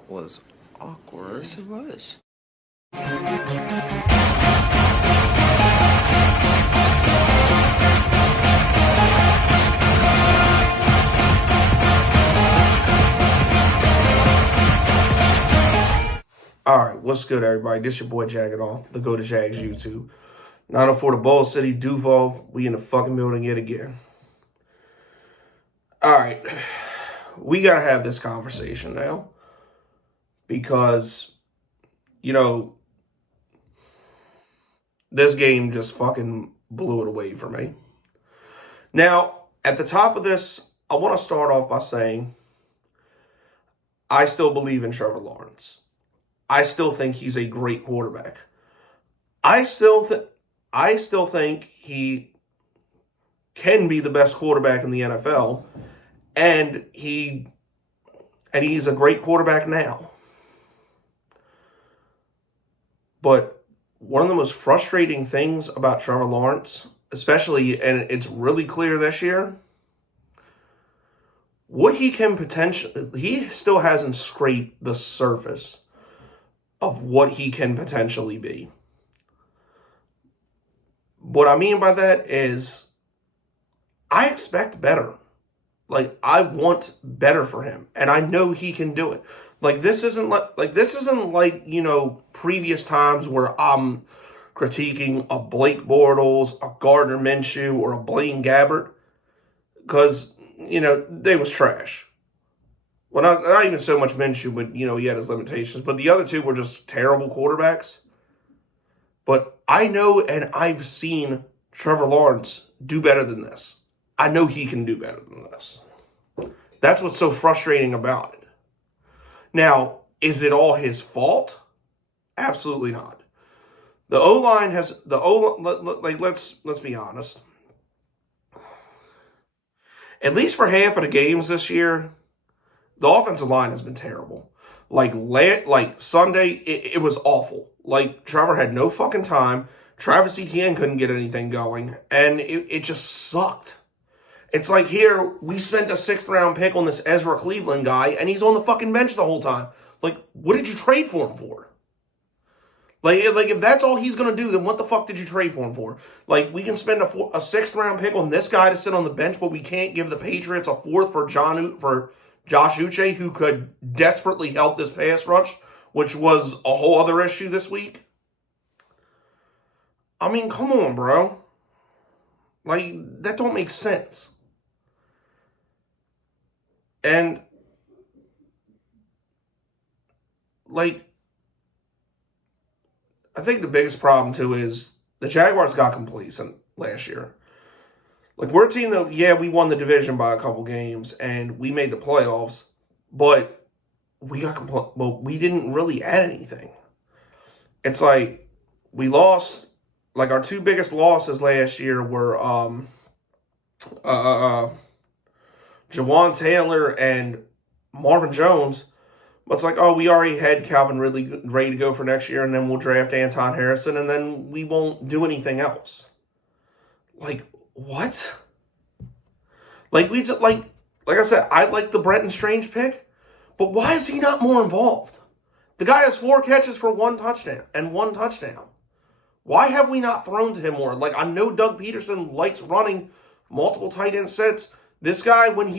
That was awkward. Yes, it was. Alright, what's good, everybody? This your boy Jagged Off, the Go to Jags YouTube. 904 the Ball City, Duval. We in the fucking building yet again. Alright, we gotta have this conversation now. Because, you know, this game just fucking blew it away for me. Now, at the top of this, I want to start off by saying I still believe in Trevor Lawerence. I still think he's a great quarterback. I still think he can be the best quarterback in the NFL, and he's a great quarterback now. But one of the most frustrating things about Trevor Lawerence, especially, and it's really clear this year, he still hasn't scraped the surface of what he can potentially be. What I mean by that is I expect better. Like, I want better for him, and I know he can do it. This isn't like, you know, previous times where I'm critiquing a Blake Bortles, a Gardner Minshew, or a Blaine Gabbert, because, you know, they was trash. Well, not even so much Minshew, but, you know, he had his limitations. But the other two were just terrible quarterbacks. But I know and I've seen Trevor Lawerence do better than this. I know he can do better than this. That's what's so frustrating about it. Now, is it all his fault? Absolutely not. The O-line has let's be honest. At least for half of the games this year, the offensive line has been terrible. Like Sunday, it was awful. Like, Trevor had no fucking time. Travis Etienne couldn't get anything going. And it just sucked. It's like, here, we spent a 6th-round pick on this Ezra Cleveland guy, and he's on the fucking bench the whole time. Like, what did you trade for him for? Like if that's all he's going to do, then what the fuck did you trade for him for? Like, we can spend a 6th-round pick on this guy to sit on the bench, but we can't give the Patriots a 4th for Josh Uche, who could desperately help this pass rush, which was a whole other issue this week. I mean, come on, bro. Like, that don't make sense. And, like, I think the biggest problem, too, is the Jaguars got complacent last year. Like, we're a team that, yeah, we won the division by a couple games, and we made the playoffs, but we didn't really add anything. It's like, we lost, like, our two biggest losses last year were Jawan Taylor and Marvin Jones. But it's like, oh, we already had Calvin Ridley ready to go for next year, and then we'll draft Anton Harrison, and then we won't do anything else. Like, what? Like I said, I like the Brenton Strange pick, but why is he not more involved? The guy has 4 catches for 1 touchdown. Why have we not thrown to him more? Like, I know Doug Peterson likes running multiple tight end sets. This guy, when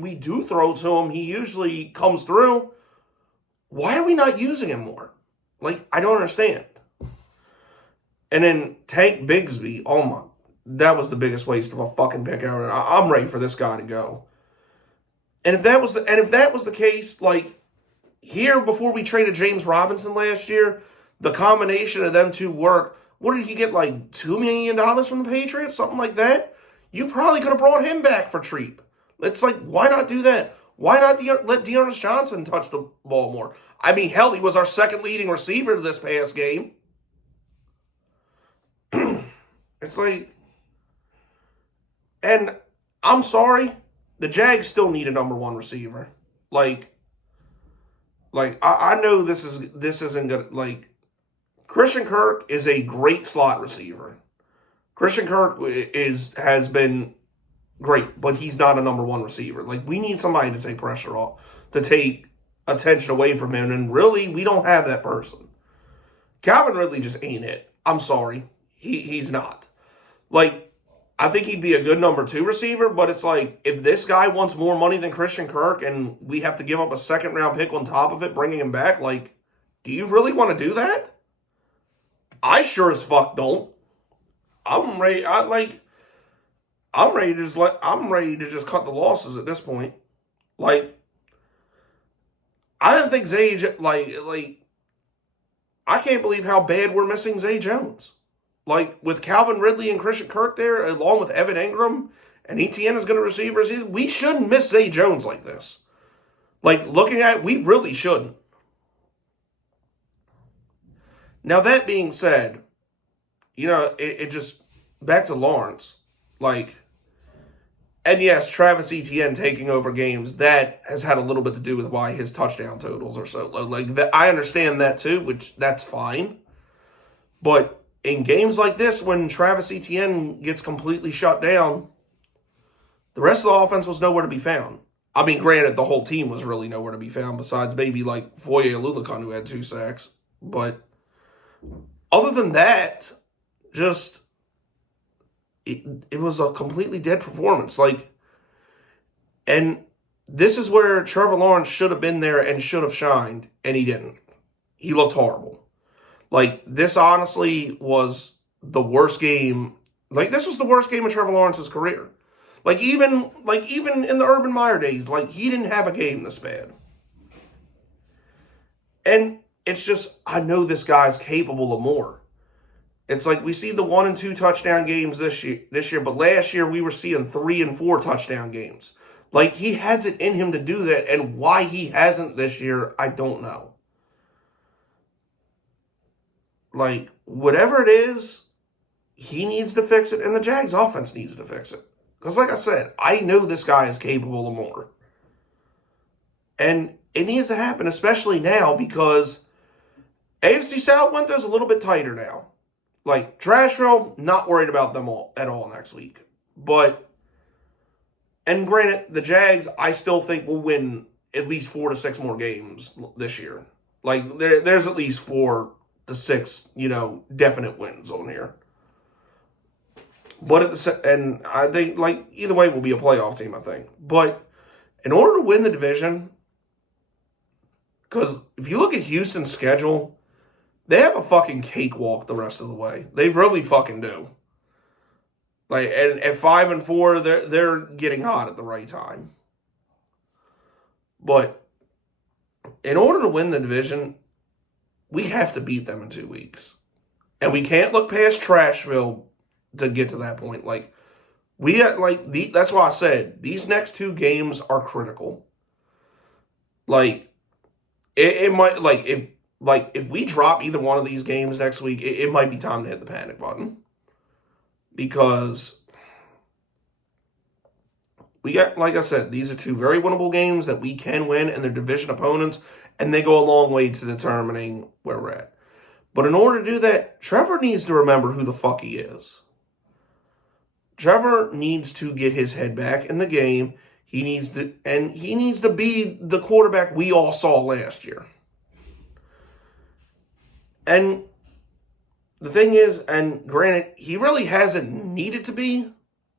we do throw to him, he usually comes through. Why are we not using him more? Like, I don't understand. And then Tank Bigsby, oh my, that was the biggest waste of a fucking pick ever. I'm ready for this guy to go. And if that was the case, like, here before we traded James Robinson last year, the combination of them two work. What did he get, like $2 million from the Patriots? Something like that? You probably could have brought him back for cheap. It's like, why not do that? Why not let Dearness Johnson touch the ball more? I mean, hell, he was our 2nd leading receiver this past game. It's like, and I'm sorry, the Jags still need a number 1 receiver. Like I know this isn't good. Like, Christian Kirk is a great slot receiver. Christian Kirk has been great, but he's not a number 1 receiver. Like, we need somebody to take pressure off, to take attention away from him. And really, we don't have that person. Calvin Ridley just ain't it. I'm sorry. He's not. Like, I think he'd be a good number 2 receiver, but it's like, if this guy wants more money than Christian Kirk and we have to give up a second-round pick on top of it, bringing him back, like, do you really want to do that? I sure as fuck don't. I'm ready to just cut the losses at this point. Like, I don't think Zay, I can't believe how bad we're missing Zay Jones. Like, with Calvin Ridley and Christian Kirk there, along with Evan Ingram, and ETN is going to receive receivers, we shouldn't miss Zay Jones like this. Like, looking at it, we really shouldn't. Now, that being said, it just, back to Lawerence, like, and yes, Travis Etienne taking over games, that has had a little bit to do with why his touchdown totals are so low. Like, I understand that too, which, that's fine. But in games like this, when Travis Etienne gets completely shut down, the rest of the offense was nowhere to be found. I mean, granted, the whole team was really nowhere to be found, besides maybe like Foye Oluokun, who had 2 sacks. But other than that, just, it was a completely dead performance. Like, and this is where Trevor Lawerence should have been there and should have shined, and he didn't. He looked horrible. Like, this honestly was the worst game. Like, this was the worst game of Trevor Lawrence's career. Like, even in the Urban Meyer days, like, he didn't have a game this bad. And it's just, I know this guy's capable of more. It's like, we see the 1 and 2 touchdown games this year, but last year we were seeing 3 and 4 touchdown games. Like, he has it in him to do that, and why he hasn't this year, I don't know. Like, whatever it is, he needs to fix it, and the Jags offense needs to fix it. Because, like I said, I know this guy is capable of more. And it needs to happen, especially now, because AFC South window's a little bit tighter now. Like, Trashville, not worried about them at all next week. But, and granted, the Jags, I still think will win at least 4 to 6 more games this year. Like, there's at least 4 to 6, definite wins on here. But and I think, like, either way will be a playoff team, I think. But in order to win the division, because if you look at Houston's schedule, they have a fucking cakewalk the rest of the way. They really fucking do. Like, and at 5 and 4, they're getting hot at the right time. But in order to win the division, we have to beat them in 2 weeks. And we can't look past Trashville to get to that point. Like, that's why I said these next 2 games are critical. Like, it might, if we drop either one of these games next week, it might be time to hit the panic button. Because we got, like I said, these are 2 very winnable games that we can win, and they're division opponents, and they go a long way to determining where we're at. But in order to do that, Trevor needs to remember who the fuck he is. Trevor needs to get his head back in the game. He needs to be the quarterback we all saw last year. And the thing is, and granted, he really hasn't needed to be,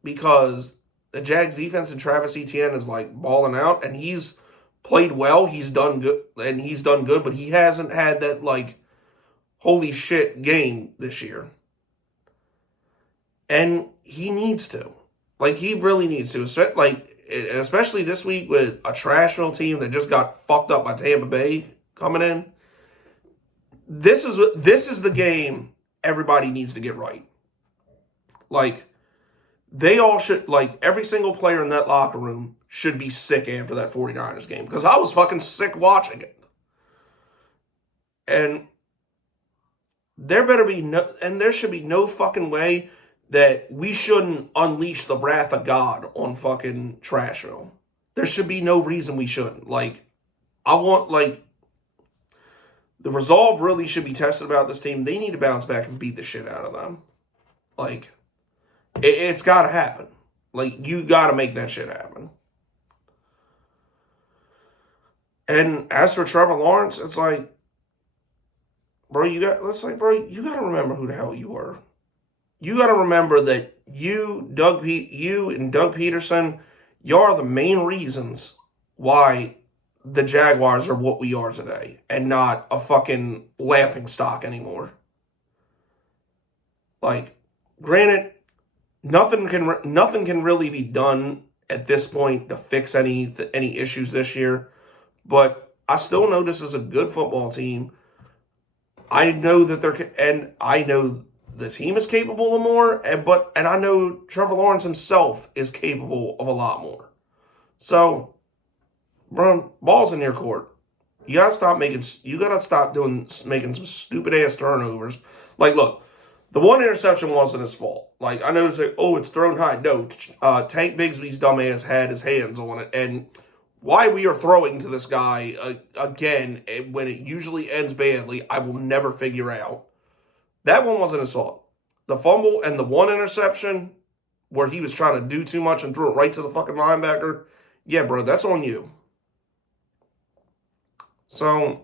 because the Jags defense and Travis Etienne is like balling out, and he's played well. He's done good, but he hasn't had that, like, holy shit game this year. And he needs to. Like, he really needs to. Like, especially this week with a Trashville team that just got fucked up by Tampa Bay coming in. This is the game everybody needs to get right. Like, they all should, like, every single player in that locker room should be sick after that 49ers game. Because I was fucking sick watching it. And there should be no fucking way that we shouldn't unleash the wrath of God on fucking Trashville. There should be no reason we shouldn't. Like, the resolve really should be tested about this team. They need to bounce back and beat the shit out of them. Like, it's got to happen. Like, you got to make that shit happen. And as for Trevor Lawrence, it's like, bro, you got to remember who the hell you were. You got to remember that you and Doug Peterson, you're the main reasons why the Jaguars are what we are today and not a fucking laughing stock anymore. Like, granted, nothing can really be done at this point to fix any issues this year, but I still know this is a good football team. I know that I know the team is capable of more, and I know Trevor Lawrence himself is capable of a lot more. So, bro, ball's in your court. You gotta stop making making some stupid ass turnovers. Like, look, the one interception wasn't his fault. Like, I know it's like, oh, it's thrown high. No, Tank Bigsby's dumbass had his hands on it, and why we are throwing to this guy again when it usually ends badly, I will never figure out. That one wasn't his fault. The fumble and the one interception where he was trying to do too much and threw it right to the fucking linebacker, yeah, bro, that's on you. So,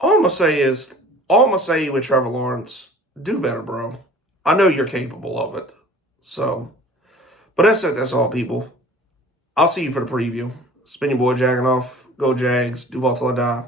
all I'm gonna say with Trevor Lawrence, do better, bro. I know you're capable of it. So, but that's it. That's all, people. I'll see you for the preview. Spin your boy Jagging off. Go Jags. Duval till I die.